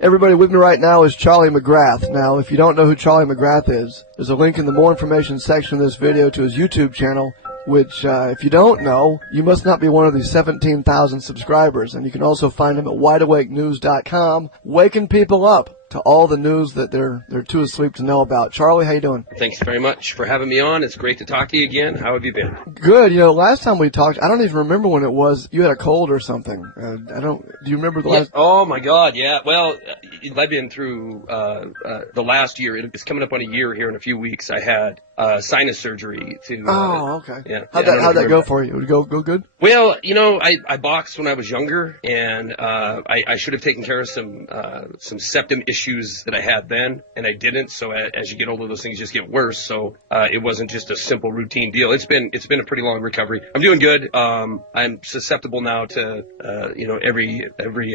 Everybody, with me right now is Charlie Mcgrath. Now, if you don't know who Charlie Mcgrath is, there's a link in the more information section of this video to his YouTube channel, which, if you don't know, you must not be one of these 17,000 subscribers. And you can also find him at wideawakenews.com, waking people up to all the news that they're too asleep to know about. Charlie, how you doing? Thanks very much for having me on. It's great to talk to you again. How have you been? Good. You know, last time we talked, I don't even remember when it was. You had a cold or something. Do you remember the last? Oh my God, yeah. Well, I've been through the last year. It's coming up on a year here in a few weeks. I had sinus surgery to. Oh, okay. Yeah. How'd that go for you? Would it go good? Well, you know, I boxed when I was younger, and I should have taken care of some septum issues that I had then, and I didn't. So as you get older, those things just get worse. So it wasn't just a simple routine deal. It's been a pretty long recovery. I'm doing good. I'm susceptible now to every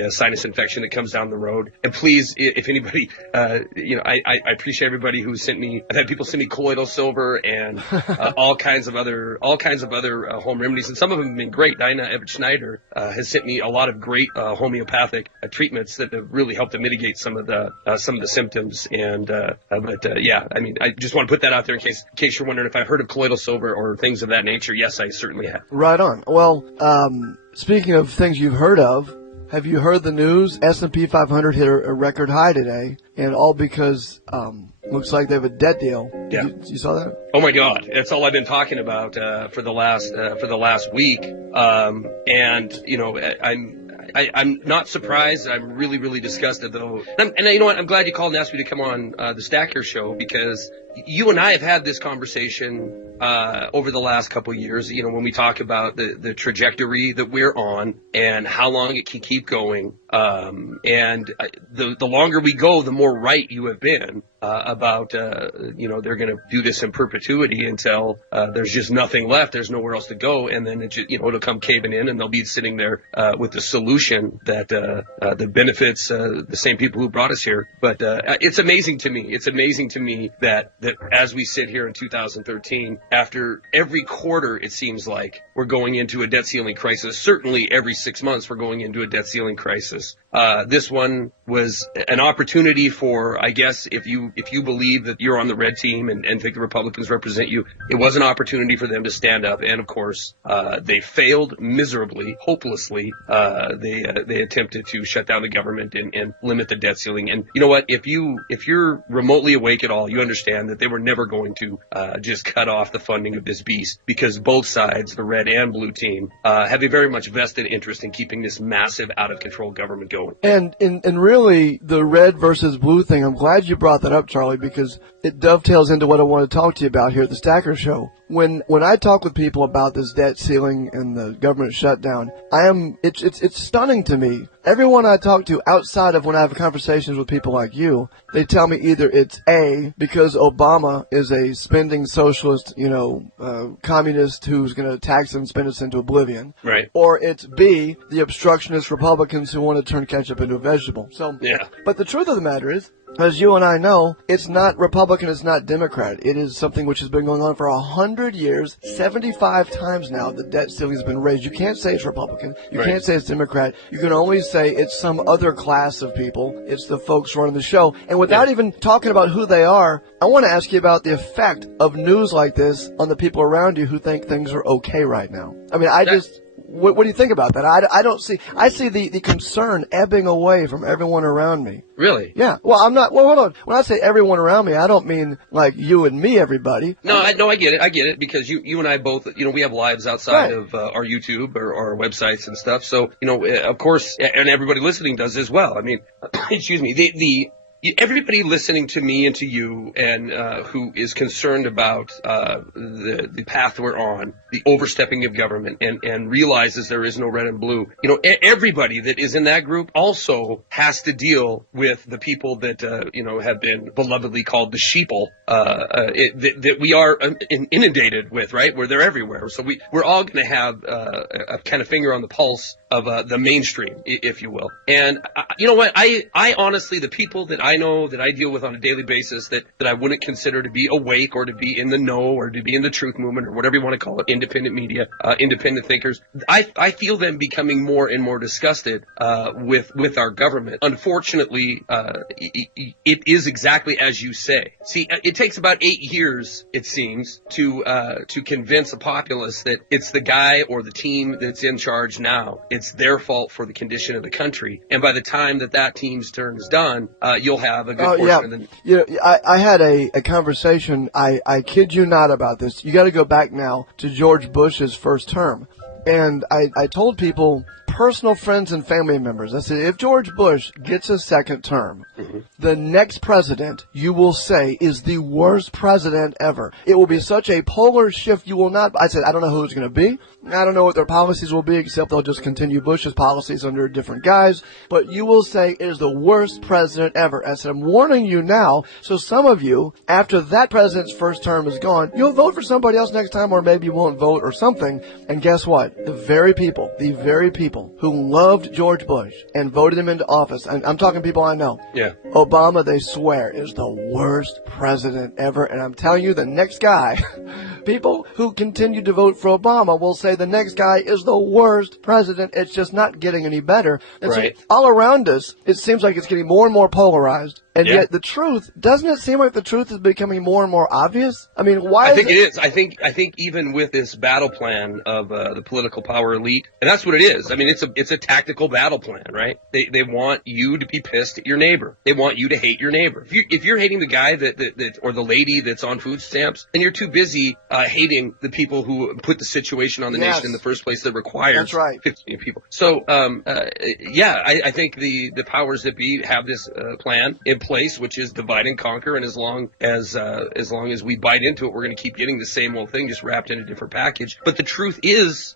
sinus infection that comes down the road. And please, if anybody, I appreciate everybody who sent me. I've had people send me colloidal silver and all kinds of other home remedies, and some of them have been great. Dinah Everett Schneider has sent me a lot of great homeopathic treatments that have really helped to mitigate some of the symptoms. And yeah, I mean, I just want to put that out there in case you're wondering if I've heard of colloidal silver or things of that nature. Yes, I certainly have. Right on. Well, speaking of things you've heard of, have you heard the news? S&P 500 hit a record high today, and all because looks like they have a debt deal. Yeah. You saw that? Oh my God, that's all I've been talking about for the last week. And you know, I'm not surprised. I'm really disgusted though. And you know what? I'm glad you called and asked me to come on the Stacker Show, because you and I have had this conversation over the last couple of years. You know, when we talk about the trajectory that we're on and how long it can keep going. And the longer we go, the more right you have been about they're going to do this in perpetuity until there's just nothing left. There's nowhere else to go, and then it'll come caving in, and they'll be sitting there with the solution that benefits the same people who brought us here. But it's amazing to me. It's amazing to me that as we sit here in 2013, after every quarter, it seems like we're going into a debt ceiling crisis. Certainly every 6 months, we're going into a debt ceiling crisis. This one was an opportunity for, I guess, if you believe that you're on the red team and think the Republicans represent you, it was an opportunity for them to stand up. And of course, they failed miserably, hopelessly. They attempted to shut down the government and limit the debt ceiling. And you know what? If you're remotely awake at all, you understand that they were never going to just cut off the funding of this beast, because both sides, the red and blue team, have a very much vested interest in keeping this massive, out of control government going. And really, the red versus blue thing, I'm glad you brought that up, Charlie, because it dovetails into what I want to talk to you about here at the Stacker Show. When I talk with people about this debt ceiling and the government shutdown, it's stunning to me. Everyone I talk to outside of when I have conversations with people like you, they tell me either it's A, because Obama is a spending socialist, communist who's going to tax and spend us into oblivion. Right. Or it's B, the obstructionist Republicans who want to turn ketchup into a vegetable. So, yeah. But the truth of the matter is, as you and I know, it's not Republican, it's not Democrat. It is something which has been going on for 100 years, 75 times now. The debt ceiling has been raised. You can't say it's Republican. You Right. can't say it's Democrat. You can only say it's some other class of people. It's the folks running the show. And without even talking about who they are, I want to ask you about the effect of news like this on the people around you who think things are okay right now. I mean, what do you think about that? I see the concern ebbing away from everyone around me. Really? Yeah. Well, hold on. When I say everyone around me, I don't mean like you and me, everybody. No, I get it, because you and I both, we have lives outside of our YouTube or our websites and stuff. So, of course, and everybody listening does as well. I mean, excuse me, everybody listening to me and to you and who is concerned about the path we're on, the overstepping of government, and realizes there is no red and blue, everybody that is in that group also has to deal with the people that have been belovedly called the sheeple that we are inundated with, right? Where they're everywhere. So we're all going to have a kind of finger on the pulse of the mainstream, if you will. And you know what? I honestly, the people that I I know, that I deal with on a daily basis, that I wouldn't consider to be awake or to be in the know or to be in the truth movement or whatever you want to call it, independent media, independent thinkers, I feel them becoming more and more disgusted with our government. Unfortunately, it is exactly as you say. See, it takes about 8 years, it seems, to convince a populace that it's the guy or the team that's in charge now. It's their fault for the condition of the country. And by the time that team's turn is done, you'll have a good portion of the... You know, I had a conversation, I kid you not about this. You got to go back now to George Bush's first term. And I told people, personal friends and family members, I said, if George Bush gets a second term, the next president, you will say, is the worst president ever. It will be such a polar shift, you will not... I said, I don't know who it's going to be. I don't know what their policies will be, except they'll just continue Bush's policies under different guise. But you will say it is the worst president ever. I said, I'm warning you now. So some of you, after that president's first term is gone, you'll vote for somebody else next time, or maybe you won't vote or something. And guess what? The very people who loved George Bush and voted him into office, and I'm talking people I know. Yeah. Obama, they swear, is the worst president ever. And I'm telling you, the next guy, people who continue to vote for Obama will say the next guy is the worst president. It's just not getting any better. And right. So all around us, it seems like it's getting more and more polarized. And yet the truth, doesn't it seem like the truth is becoming more and more obvious? I mean, why I think it is. I think even with this battle plan of the political power elite, and that's what it is. I mean, it's a tactical battle plan, right? They want you to be pissed at your neighbor. They want you to hate your neighbor. If you're hating the guy that or the lady that's on food stamps, then you're too busy hating the people who put the situation on the nation in the first place that requires that's right. 15 people. So I think the powers that be have this plan in place, which is divide and conquer, and as long as we bite into it, we're going to keep getting the same old thing, just wrapped in a different package. But the truth is,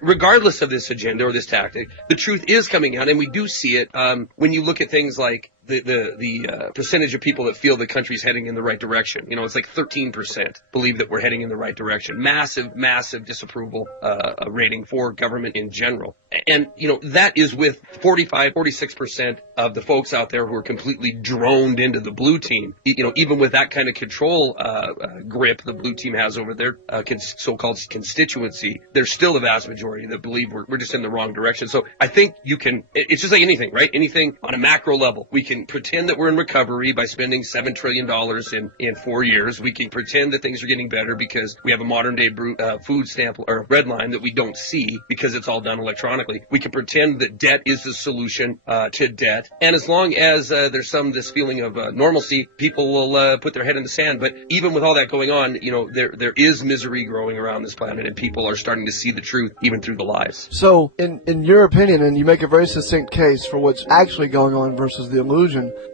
regardless of this agenda or this tactic, the truth is coming out, and we do see it when you look at things like the percentage of people that feel the country's heading in the right direction. You know, it's like 13% believe that we're heading in the right direction. Massive disapproval rating for government in general. And, you know, that is with 46% of the folks out there who are completely droned into the blue team. You know, even with that kind of control grip the blue team has over their so-called constituency, there's still a vast majority that believe we're just in the wrong direction. So I think it's just like anything, right? Anything on a macro level. We can pretend that we're in recovery by spending $7 trillion in 4 years. We can pretend that things are getting better because we have a modern day food stamp or red line that we don't see because it's all done electronically. We can pretend that debt is the solution to debt. And as long as there's this feeling of normalcy, people will put their head in the sand. But even with all that going on, you know, there is misery growing around this planet, and people are starting to see the truth even through the lies. So in your opinion, and you make a very succinct case for what's actually going on versus the illusion,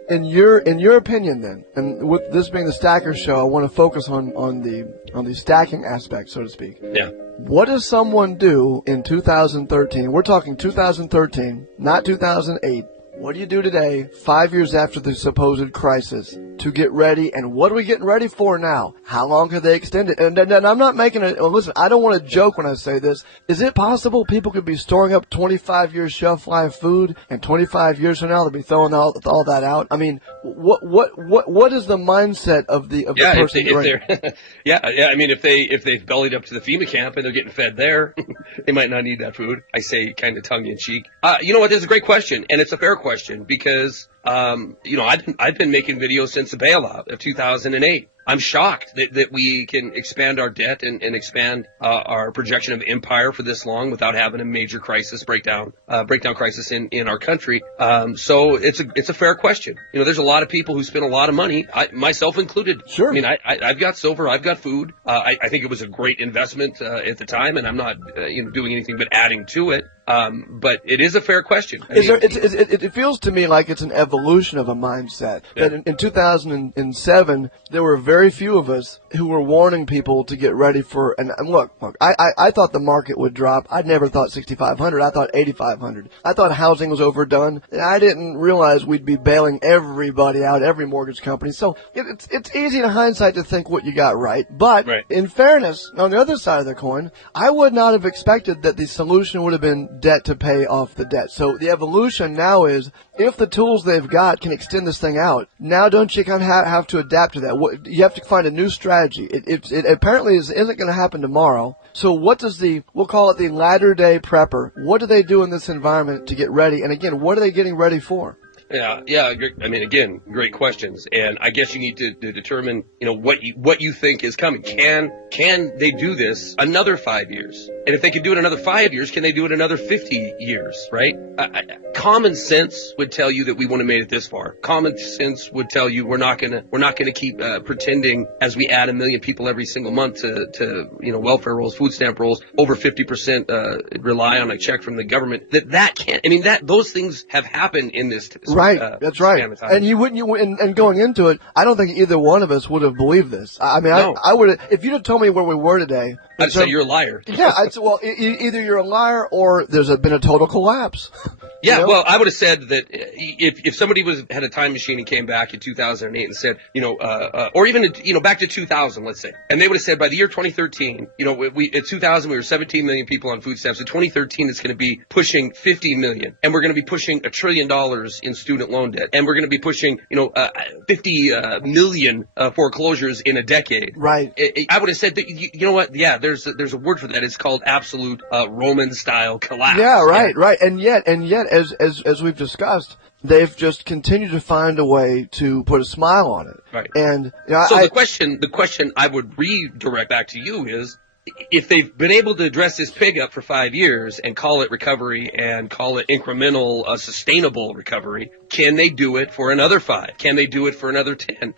in your opinion then, and with this being the Stacker Show, I want to focus on the stacking aspect, so to speak. Yeah. What does someone do in 2013? We're talking 2013, not 2008. What do you do today, 5 years after the supposed crisis, to get ready? And what are we getting ready for now? How long could they extend it? And I'm not making it. Well, listen, I don't want to joke when I say this. Is it possible people could be storing up 25-year shelf life food, and 25 years from now they'll be throwing all that out? I mean, what is the mindset of the person? I mean, if they've bellied up to the FEMA camp and they're getting fed there, they might not need that food. I say kind of tongue in cheek. You know what? This is a great question, and it's a fair question because you know, I've been making videos since the bailout of 2008. I'm shocked that we can expand our debt and expand our projection of empire for this long without having a major breakdown crisis in our country. So it's a fair question. You know, there's a lot of people who spend a lot of money, myself included. Sure. I mean, I've got silver, I've got food. I think it was a great investment at the time, and I'm not doing anything but adding to it. But it is a fair question. It feels to me like it's an evolution of a mindset. Yeah. That in 2007, there were very few of us who were warning people to get ready for. And look, I thought the market would drop. I never thought 6,500. I thought 8,500. I thought housing was overdone. And I didn't realize we'd be bailing everybody out, every mortgage company. So it's easy in hindsight to think what you got right. But in fairness, on the other side of the coin, I would not have expected that the solution would have been debt to pay off the debt. So the evolution now is, if the tools they've got can extend this thing out, now don't you kind of have to adapt to that? You have to find a new strategy. It apparently isn't going to happen tomorrow. So what does we'll call it the latter day prepper, what do they do in this environment to get ready? And again, what are they getting ready for? Yeah. I mean, again, great questions, and I guess you need to determine, what you think is coming. Can they do this another 5 years? And if they can do it another 5 years, can they do it another 50 years? Right? Common sense would tell you that we wouldn't have made it this far. Common sense would tell you we're not gonna keep pretending as we add 1 million people every single month to welfare rolls, food stamp rolls, over 50% rely on a check from the government. That can't. I mean, those things have happened in this. Right, that's right. And and going into it, I don't think either one of us would have believed this. I mean, no. I would have, if you'd have told me where we were today. I'd say you're a liar. Yeah, I'd say, well, either you're a liar or there's been a total collapse. Yeah, well, I would have said that if somebody had a time machine and came back in 2008 and said, or even back to 2000, let's say, and they would have said by the year 2013, at 2000 we were 17 million people on food stamps. In 2013, it's going to be pushing 50 million, and we're going to be pushing $1 trillion in student loan debt, and we're going to be pushing 50 million foreclosures in a decade. Right. I would have said that you know what? Yeah, there's a word for that. It's called absolute Roman style collapse. Yeah, right. And yet, as we've discussed, they've just continued to find a way to put a smile on it. Right. And the question I would redirect back to you is, if they've been able to address this pig up for 5 years and call it recovery and call it incremental, sustainable recovery, can they do it for another 5? Can they do it for another 10?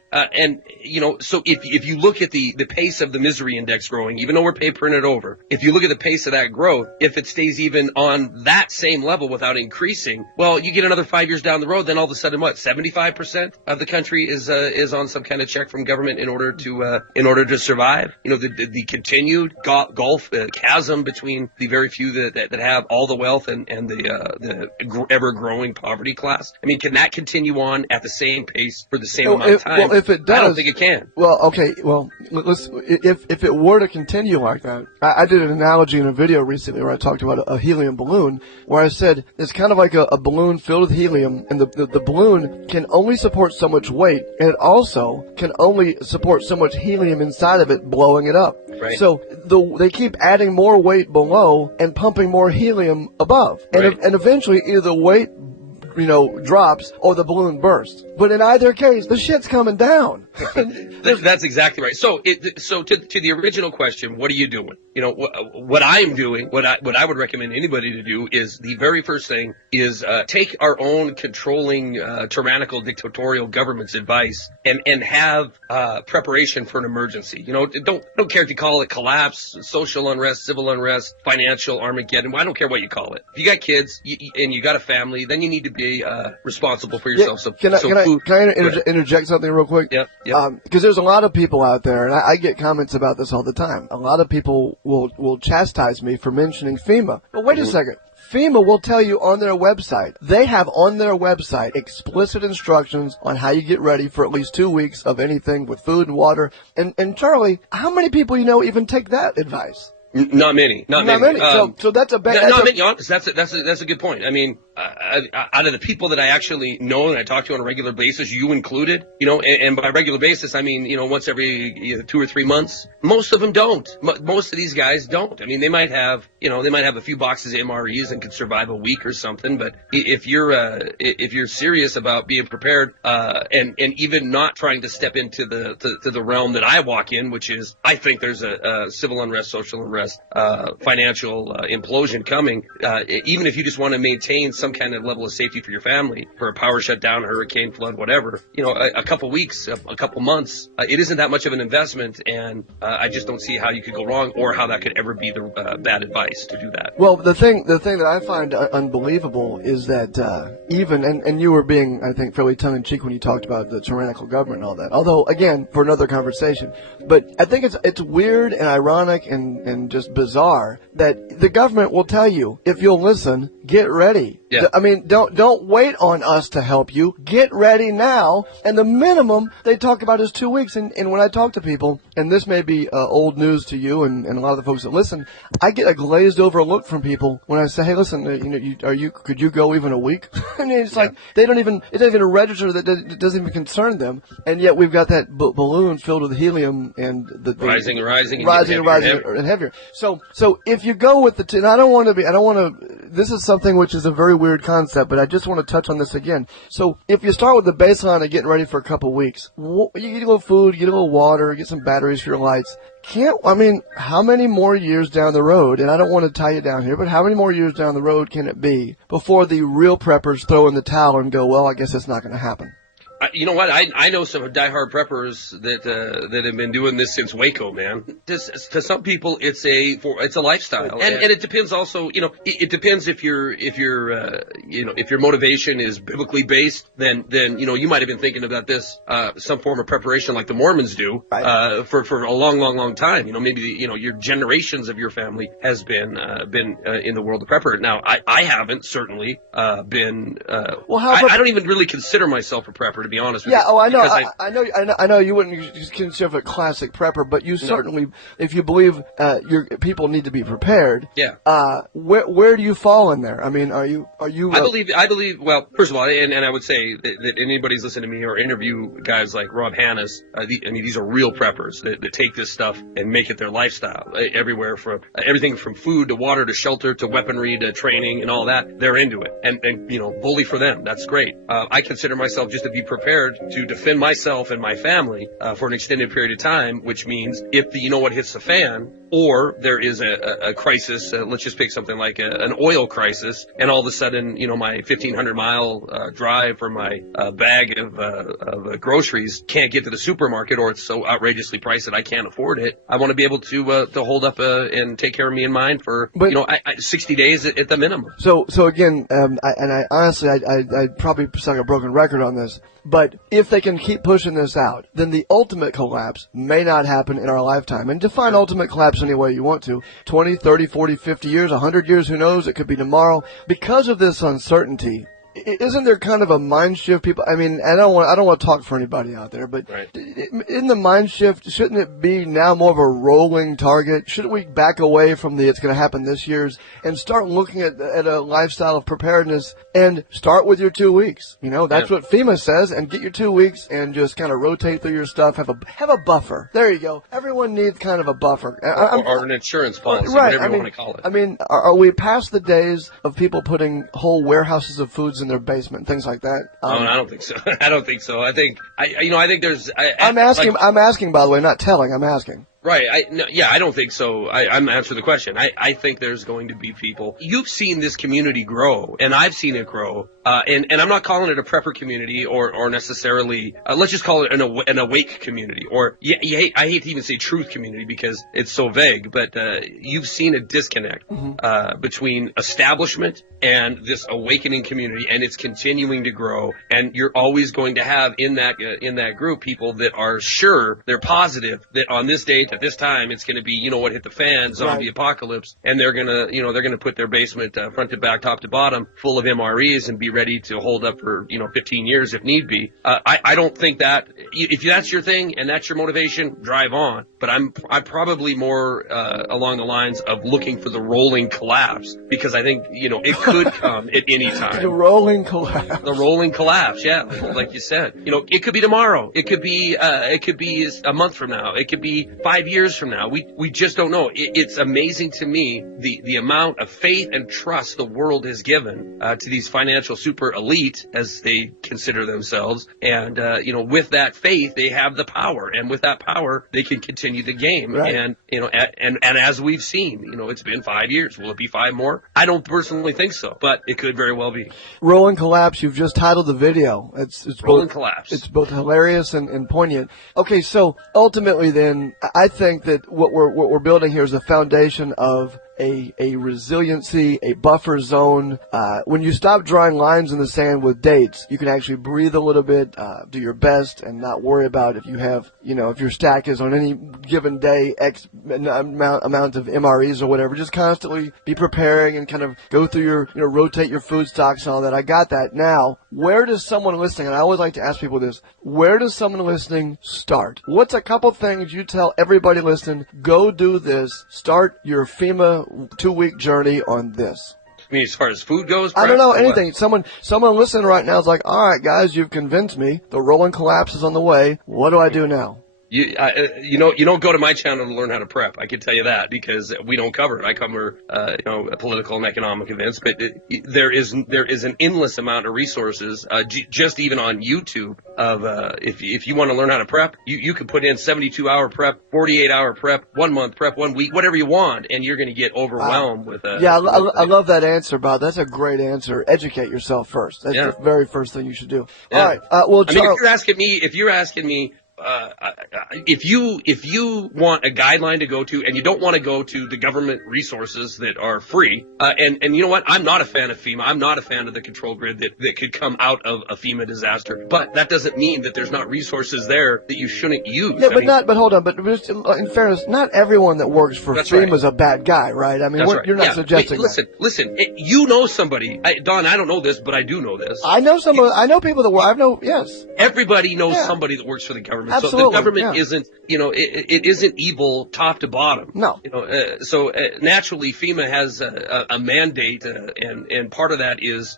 So if you look at the pace of the misery index growing, even though we're papering it over, if you look at the pace of that growth, if it stays even on that same level without increasing, well, you get another 5 years down the road, then all of a sudden, 75% of the country is on some kind of check from government in order to survive. The continued gulf chasm between the very few that have all the wealth and the ever growing poverty class. I mean, can that continue on at the same pace for the same amount of time? Well, if it does, I don't think it can. Well, okay. Well, if it were to continue like that, I did an analogy in a video recently where I talked about a helium balloon, where I said it's kind of like a balloon filled with helium, and the balloon can only support so much weight, and it also can only support so much helium inside of it, blowing it up. Right. So they keep adding more weight below and pumping more helium above, and eventually either the weight drops or the balloon bursts. But in either case, the shit's coming down. That's exactly right. So to the original question, what are you doing? What I am doing, what I would recommend anybody to do is the very first thing is take our own controlling, tyrannical, dictatorial government's advice and have preparation for an emergency. Don't care if you call it collapse, social unrest, civil unrest, financial Armageddon. I don't care what you call it. If you got kids and you got a family, then you need to be responsible for yourself. Yeah, can I interject something real quick? Yeah. Because there's a lot of people out there, and I get comments about this all the time. A lot of people will chastise me for mentioning FEMA. But wait a second. FEMA will tell you on their website. They have on their website explicit instructions on how you get ready for at least 2 weeks of anything with food and water. And Charlie, how many people even take that advice? Not many. Not many. So that's a bad. Not many. Honest. That's a good point. I mean, out of the people that I actually know and I talk to on a regular basis, you included, and by regular basis I mean once every 2 or 3 months. Most of them don't. Most of these guys don't. I mean, they might have a few boxes of MREs and could survive a week or something. But if you're serious about being prepared and even not trying to step into the realm that I walk in, which is I think there's a civil unrest, social unrest, financial implosion coming, even if you just want to maintain some kind of level of safety for your family, for a power shutdown, a hurricane, flood, whatever, a couple weeks, a couple months, it isn't that much of an investment, and I just don't see how you could go wrong or how that could ever be the bad advice to do that. Well, the thing that I find unbelievable is that and you were being, I think, fairly tongue-in-cheek when you talked about the tyrannical government and all that, although, again, for another conversation, but I think it's weird and ironic and just bizarre that the government will tell you, if you'll listen, get ready. Yeah. I mean, don't wait on us to help you. Get ready now. And the minimum they talk about is 2 weeks. And when I talk to people, and this may be old news to you and a lot of the folks that listen, I get a glazed over look from people when I say, hey, listen, could you go even a week? I mean, it's like it doesn't even register, that it doesn't even concern them. And yet we've got that balloon filled with helium and the rising and heavier. So if you go with and I don't want to, this is something which is a very weird concept, but I just want to touch on this again. So if you start with the baseline of getting ready for a couple of weeks, you get a little food, get a little water, get some batteries for your lights. How many more years down the road, and I don't want to tie you down here, but how many more years down the road can it be before the real preppers throw in the towel and go, well, I guess it's not going to happen? You know what? I know some diehard preppers that have been doing this since Waco, man. To some people, it's a lifestyle, and it depends also. It depends if your motivation is biblically based. Then you might have been thinking about this some form of preparation like the Mormons do for a long time. Maybe your generations of your family has been in the world of prepper. Now I haven't certainly been. I don't even really consider myself a prepper, to be honest with you. Yeah, I know. I know you wouldn't consider yourself a classic prepper, but you certainly, if you believe your people need to be prepared. Yeah. Where do you fall in there? I mean, are you? I believe. Well, first of all, and I would say that anybody's listening to me or interview guys like Rob Hannes. These are real preppers that take this stuff and make it their lifestyle. Everywhere from everything from food to water to shelter to weaponry to training and all that, they're into it. And bully for them. That's great. I consider myself just to be prepared to defend myself and my family for an extended period of time, which means if what hits the fan, or there is a crisis, let's just pick something like an oil crisis, and all of a sudden, my 1,500-mile drive for my bag of groceries can't get to the supermarket, or it's so outrageously priced that I can't afford it. I want to be able to hold up and take care of me and mine for 60 days at the minimum. So again, I honestly probably sound like a broken record on this. But if they can keep pushing this out, then the ultimate collapse may not happen in our lifetime. And define ultimate collapse any way you want to. 20, 30, 40, 50 years, 100 years, who knows? It could be tomorrow. Because of this uncertainty, isn't there kind of a mind shift? People, I mean, I don't want to talk for anybody out there, but in the mind shift, shouldn't it be now more of a rolling target? Shouldn't we back away from it's going to happen this year's and start looking at a lifestyle of preparedness and start with your 2 weeks? That's what FEMA says, and get your 2 weeks and just kind of rotate through your stuff. Have a buffer. There you go. Everyone needs kind of a buffer. Or an insurance policy, whatever you want to call it. I mean, are we past the days of people putting whole warehouses of foods in their basement, things like that? I don't think so. I don't think so. I think there's. I'm asking, by the way, not telling. I'm asking. Right. I don't think so. I'm answering the question. I think there's going to be people. You've seen this community grow, and I've seen it grow. And I'm not calling it a prepper community or necessarily, let's just call it an awake community. Or, I hate to even say truth community because it's so vague, but you've seen a disconnect between establishment and this awakening community, and it's continuing to grow. And you're always going to have in that group people that are sure, they're positive that on this date, at this time, it's going to be, hit the fan, zombie apocalypse, and they're going to put their basement front to back, top to bottom, full of MREs and be ready to hold up for, 15 years if need be. I don't think that, if that's your thing and that's your motivation, drive on. But I'm probably more along the lines of looking for the rolling collapse, because I think, it could come at any time. The rolling collapse. The rolling collapse, yeah, like you said. It could be tomorrow. It could be a month from now. It could be 5 years from now. We just don't know. It's amazing to me the amount of faith and trust the world has given to these financial super elite, as they consider themselves. And with that faith, they have the power, and with that power, they can continue the game. Right. And and as we've seen, it's been 5 years. Will it be 5 more? I don't personally think so, but it could very well be. Rolling collapse. You've just titled the video. It's rolling collapse. It's both hilarious and poignant. Okay, so ultimately, then, I think that what we're building here is a foundation of a resiliency, a buffer zone. When you stop drawing lines in the sand with dates, you can actually breathe a little bit, do your best, and not worry about if you have, if your stack is on any given day X amount of MREs or whatever. Just constantly be preparing and kind of go through your, rotate your food stocks and all that. I got that. Now, where does someone listening, and I always like to ask people this, where does someone listening start? What's a couple things you tell everybody listening, go do this, start your FEMA 2-week journey on this? I mean, as far as food goes, I don't know anything. Someone listening right now is like, all right, guys, you've convinced me. The rolling collapse is on the way. What do I do now? You don't go to my channel to learn how to prep. I can tell you that, because we don't cover it. I cover, political and economic events, but there is an endless amount of resources, just even on YouTube of, if you want to learn how to prep, you can put in 72-hour prep, 48-hour prep, 1 month prep, 1 week, whatever you want, and you're going to get overwhelmed with I love that answer, Bob. That's a great answer. Educate yourself first. That's the very first thing you should do. Yeah. All right. Well, I mean, if you're asking me, if you want a guideline to go to, and you don't want to go to the government resources that are free, and you know what, I'm not a fan of FEMA. I'm not a fan of the control grid that could come out of a FEMA disaster. But that doesn't mean that there's not resources there that you shouldn't use. Yeah, but hold on. But just in fairness, not everyone that works for FEMA is a bad guy, right? I mean, you're not suggesting that. Listen. You know somebody, Don. I don't know this, but I do know this. I know I know people that work. Yes. Everybody knows somebody that works for the government. Absolutely. So the government isn't, it isn't evil top to bottom. No. So naturally FEMA has a mandate, and part of that is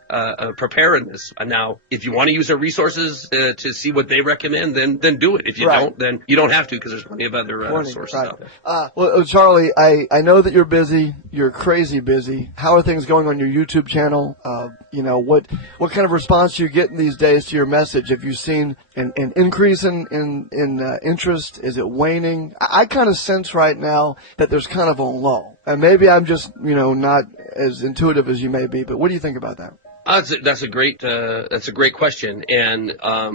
preparedness. Now, if you want to use their resources to see what they recommend, then do it. If you don't, then you don't have to, because there's plenty of other sources out there. Well, Charlie, I know that you're busy. You're crazy busy. How are things going on your YouTube channel? What kind of response are you getting these days to your message? Have you seen an increase in interest? Is it waning? I kind of sense right now that there's kind of a lull. And maybe I'm just, not as intuitive as you may be, but what do you think about that? That's a great question, and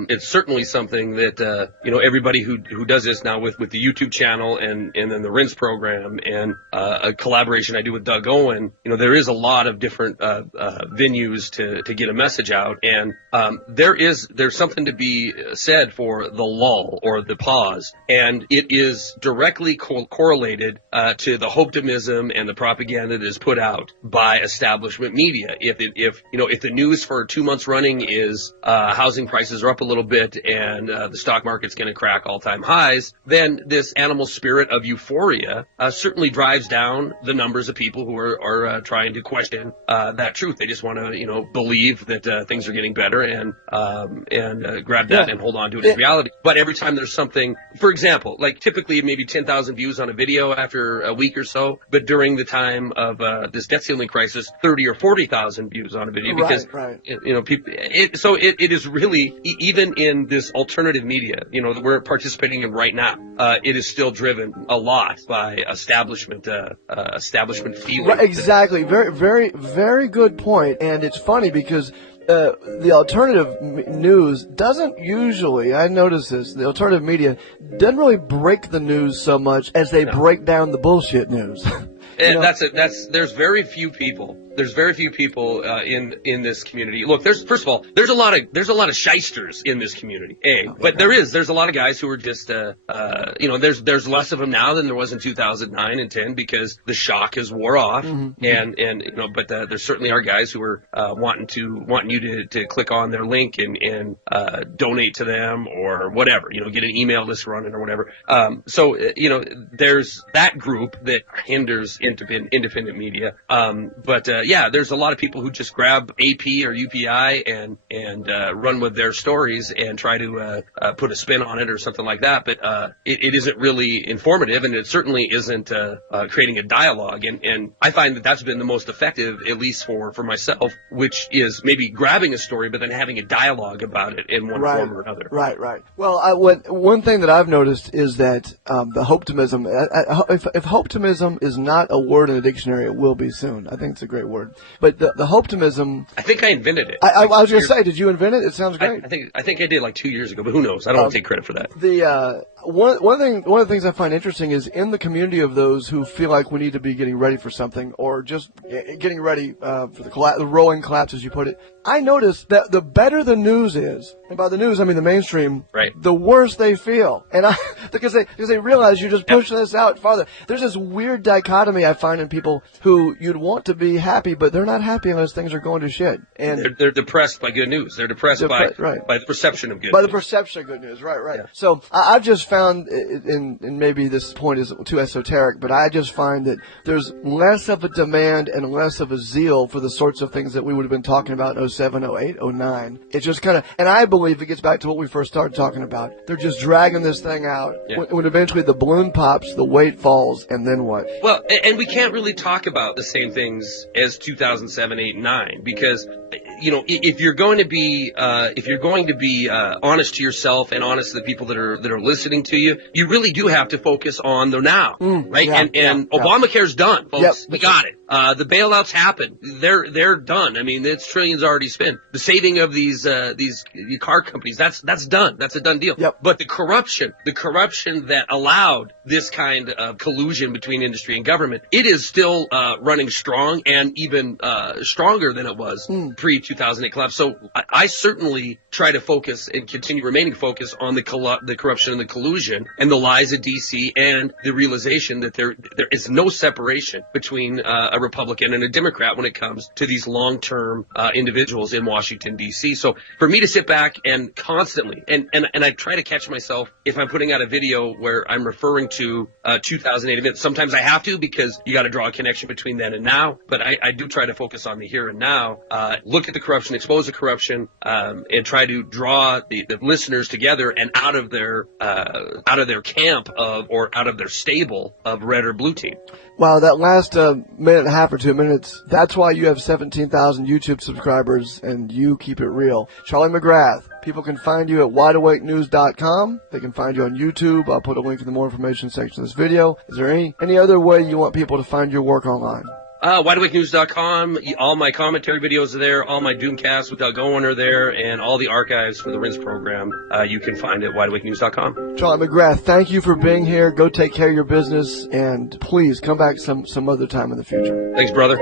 it's certainly something that everybody who does this now with the YouTube channel and then the Rinse program and a collaboration I do with Doug Owen. There is a lot of different venues to get a message out, and there's something to be said for the lull or the pause, and it is directly correlated to the Hopetimism and the propaganda that is put out by establishment media. If the news for 2 months running is housing prices are up a little bit and the stock market's going to crack all-time highs, then this animal spirit of euphoria certainly drives down the numbers of people who are trying to question that truth. They just want to, believe that things are getting better and grab that and hold on to it as reality. But every time there's something, for example, like typically maybe 10,000 views on a video after a week or so, but during the time of this debt ceiling crisis, 30 or 40,000 views on a video. Because people. It is really, even in this alternative media, that we're participating in right now, it is still driven a lot by establishment feeling. Right, exactly. Very, very, very good point. And it's funny because the alternative news doesn't usually, I notice this, the alternative media doesn't really break the news so much as they break down the bullshit news. There's very few people. There's very few people in this community. Look, there's a lot of shysters in this community. There's a lot of guys who are just there's less of them now than there was in 2009 and 10 because the shock has wore off, but there certainly are guys who are wanting you to click on their link and donate to them or whatever, get an email list running or whatever. There's that group that hinders independent media. There's a lot of people who just grab AP or UPI and run with their stories and try to put a spin on it or something like that. But it isn't really informative, and it certainly isn't creating a dialogue. And I find that that's been the most effective, at least for myself, which is maybe grabbing a story but then having a dialogue about it in one form or another. Right. Well, one thing that I've noticed is that the Hopetimism, if Hopetimism is not a word in the dictionary, it will be soon. I think it's a great word. word. But the Hopetimism, I think I invented it. I was going to say, did you invent it? It sounds great. I think I did like 2 years ago, but who knows? I don't want to take credit for that. One of the things I find interesting is in the community of those who feel like we need to be getting ready for something, or just getting ready for the rolling collapse, as you put it. I notice that the better the news is, and by the news I mean the mainstream, right, the worse they feel, and because they realize you're just pushing this out farther. There's this weird dichotomy I find in people who you'd want to be happy, but they're not happy unless things are going to shit. And they're depressed by good news. They're depressed by the perception of good news. By the perception of good news, right. Yeah. So I've just found, and maybe this point is too esoteric, but I just find that there's less of a demand and less of a zeal for the sorts of things that we would have been talking about in 07, 08, 09. It's just kind of, and I believe it gets back to what we first started talking about. They're just dragging this thing out. Yeah. When eventually the balloon pops, the weight falls, and then what? Well, and we can't really talk about the same things as 2007, 8, 9, because, if you're going to be honest to yourself and honest to the people that are listening to you, you really do have to focus on the now, right? And Obamacare's done, folks. Yep. We got it. The bailouts happen. They're done. I mean, it's trillions already spent. The saving of these car companies, that's done. That's a done deal. Yep. But the corruption that allowed this kind of collusion between industry and government, it is still running strong, and even stronger than it was pre-2008 collapse. So I certainly try to focus and continue remaining focused on the corruption and the collusion and the lies of D.C. and the realization that there is no separation between a Republican and a Democrat when it comes to these long-term individuals in Washington, D.C. So for me to sit back and constantly, and I try to catch myself if I'm putting out a video where I'm referring to 2008 events. Sometimes I have to, because you got to draw a connection between then and now, but I do try to focus on the here and now, look at the corruption, expose the corruption, and try to draw the listeners together and out of their camp or out of their stable of red or blue team. Wow, that last minute and a half or 2 minutes, that's why you have 17,000 YouTube subscribers and you keep it real. Charlie Mcgrath, people can find you at wideawakenews.com. They can find you on YouTube. I'll put a link in the more information section of this video. Is there any other way you want people to find your work online? WideAwakeNews.com. All my commentary videos are there. All my Doomcasts with Doug Owen are there, and all the archives for the RINS program you can find at WideAwakeNews.com. Charlie Mcgrath, thank you for being here. Go take care of your business, and please come back some other time in the future. Thanks, brother.